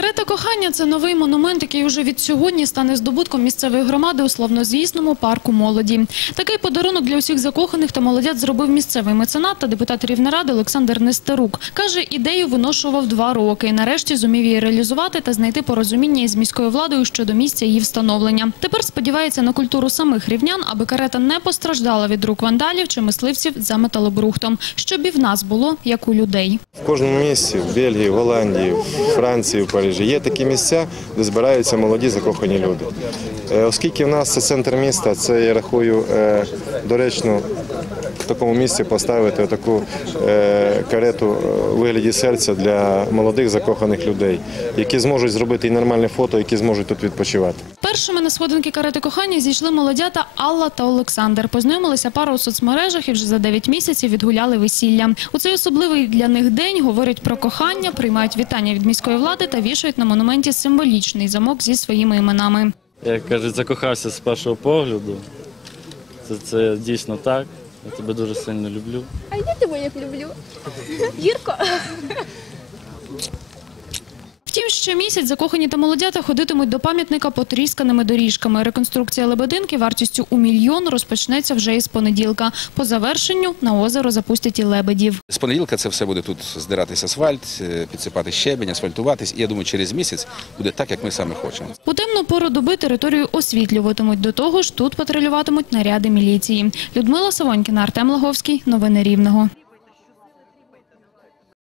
Карета кохання це новий монумент, який уже від сьогодні стане здобутком місцевої громади у славнозвісному парку молоді. Такий подарунок для усіх закоханих та молодят зробив місцевий меценат та депутат Рівнеради Олександр Нестерук. Каже, ідею виношував два роки. Нарешті зумів її реалізувати та знайти порозуміння із міською владою щодо місця її встановлення. Тепер сподівається на культуру самих рівнян, аби карета не постраждала від рук вандалів чи мисливців за металобрухтом, щоб і в нас було як у людей. В кожному місці, в Бельгії, в Голландії, в Франції, в Парижі, є такі місця, де збираються молоді закохані люди. Е, Оскільки в нас це центр міста, це я рахую е, доречно в такому місці поставити таку карету е, у вигляді серця для молодих закоханих людей, які зможуть зробити і нормальне фото, які зможуть тут відпочивати. Першими на сходинки карети кохання зійшли молодята Алла та Олександр. Познайомилися пара у соцмережах і вже за 9 місяців відгуляли весілля. У цей особливий для них день говорять про кохання, приймають вітання від міської влади та вішають на монументі символічний замок зі своїми іменами. Як кажуть, закохався з першого погляду. Це, це дійсно так. Я тебе дуже сильно люблю. А я тебе як люблю. Гірко. Ще місяць закохані та молодята ходитимуть до пам'ятника потрісканими доріжками. Реконструкція лебединки вартістю у мільйон розпочнеться вже із понеділка. По завершенню на озеро запустять і лебедів. З понеділка це все буде тут здиратися асфальт, е, підсипати щебень, асфальтуватись. І я думаю, через місяць буде так, як ми саме хочемо. У темну пору доби територію освітлюватимуть. До того ж, тут патрулюватимуть наряди міліції. Людмила Савонькіна, Артем Лаговський. Новини Рівного.